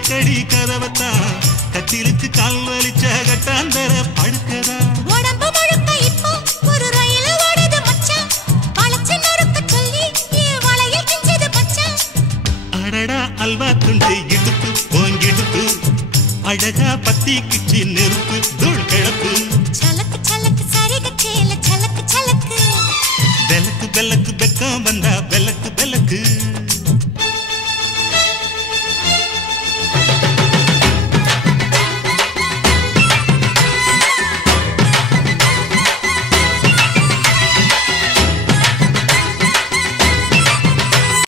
கடி கதவத்தான் கத்திலுக்கு கால் வலிச்ச கட்டாந்தர படுக்கதா உடம்பு முழுக்க இப்போ ஒரு ரயில் ஓடுது மச்சான் வளைச்சு நறுக்க சொல்லி வளையல் கிஞ்சது மச்சான் அடடா அல்வா துண்டு இடுப்பு போங்கிடுப்பு அழகா பத்தி கிச்சி நெருப்பு தூள் கிழப்பு சலக்கு சலக்கு சரிக சேல சலக்கு சலக்கு பெலக்கு பெலக்கு பெக்கம் வந்தா பெலக்கு பெலக்கு